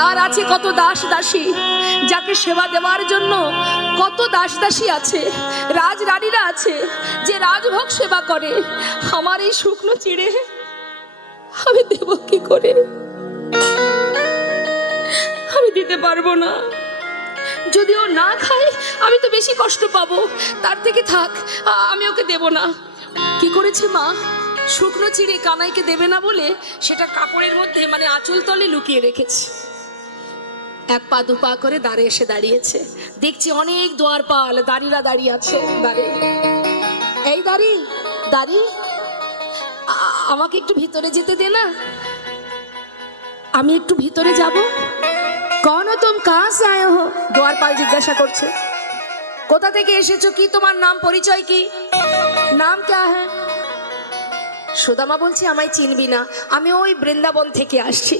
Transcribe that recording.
যার আছে কত দাস দাসী, যাকে সেবা দেওয়ার জন্য কত দাস দাসী আছে, রাজ রানীরা আছে যে রাজভোগ সেবা করে, আমার এই শুকনো চিড়ে আমি দেব কি করে? আমি দিতে পারবো না। যদি ও না খায় আমি তো বেশি কষ্ট পাবো, তার থেকে থাক, আমি ওকে দেব না। কি করেছে মা, শুকনো চিড়ে কানাইকে দেবে না বলে সেটা কাপড়ের মধ্যে মানে আঁচল তলে লুকিয়ে রেখেছে। এক পা দু পা করে দাঁড়ে এসে দাঁড়িয়েছে, দেখছি অনেক দ্বারপাল দাঁড়িরা দাঁড়িয়ে আছে। এই দাঁড়ি দাঁড়ি, আমাকে একটু ভিতরে যেতে দে না, আমি একটু ভিতরে যাব। कौन हो तुम, कहां से आए हो? द्वारपाल जिज्ञासा করছে, কোথা থেকে এসেছো, কি তোমার নাম, পরিচয় কি, নাম क्या है? সুদামা বলছে আমায় চিনবি না, আমি ওই বৃন্দাবন থেকে আসছি।